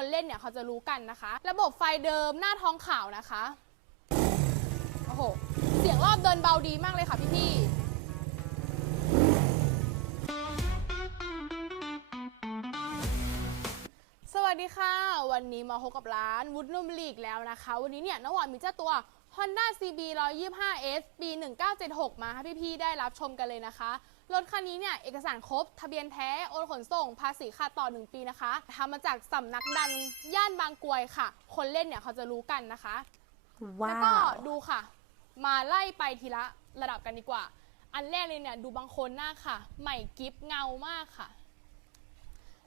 คนเล่นเนี่ยเขาจะรู้กันนะคะ ระบบไฟเดิมหน้าท้องขาวนะคะ โอ้โห เสียงรอบเดินเบาดีมากเลยค่ะพี่พี่สวัสดีค่ะ วันนี้มาพบกับร้านวุฒนุ่มลีกแล้วนะคะ วันนี้เนี่ยน้องหวานมีเจ้าตัว Honda CB 125S ปี 1976 มาให้พี่ๆได้รับชมกันเลยนะคะ รถคันนี้เนี่ยเอกสารครบ ทะเบียนแท้โอนขนส่ง ภาษีค่าต่อ 1 ปีนะคะทำมาจากสำนักดันย่านบางกรวยค่ะ คนเล่นเนี่ยเขาจะรู้กันนะคะว้าแล้วก็วดูค่ะ มาไล่ไปทีละระดับกันดีกว่า อันแรกเลยเนี่ยดูบางคนหน้าค่ะ ใหม่กิฟเงามากค่ะ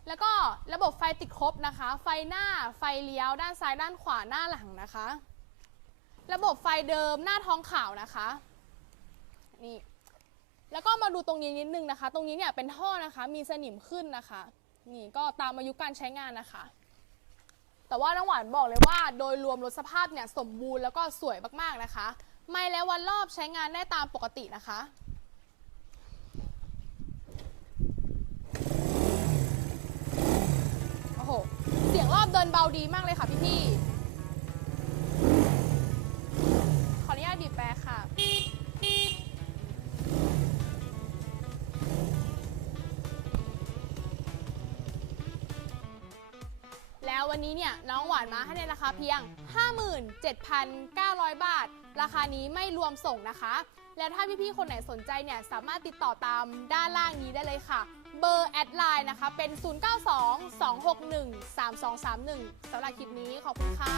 แล้วก็ระบบไฟติดครบนะคะ ไฟหน้าไฟเลี้ยวด้านซ้ายด้านขวาหน้าหลังนะคะ ระบบไฟเดิมหน้าท้องขาวนะคะ นี่ แล้วก็มาดูตรงนี้นิดนึงนะคะ ตรงนี้เนี่ยเป็นท่อนะคะ มีสนิมขึ้นนะคะ นี่ก็ตามอายุการใช้งานนะคะ แต่ว่าน้องหวานบอกเลยว่า โดยรวมรถสภาพเนี่ยสมบูรณ์แล้วก็สวยมากๆนะคะ ไม่และวันรอบใช้งานได้ตามปกตินะคะโอ้โหเสียงรอบเดินเบาดีมากเลยค่ะพี่ๆ วันนี้เนี่ยน้องหวานมาให้ในราคาเพียง 57,900 บาท ราคานี้ไม่รวมส่งนะคะ แล้วถ้าพี่ๆคนไหนสนใจเนี่ยสามารถติดต่อตามด้านล่างนี้ได้เลยค่ะ เบอร์แอดไลน์นะคะเป็น 092-261-3231สำหรับคลิปนี้ขอบคุณค่ะ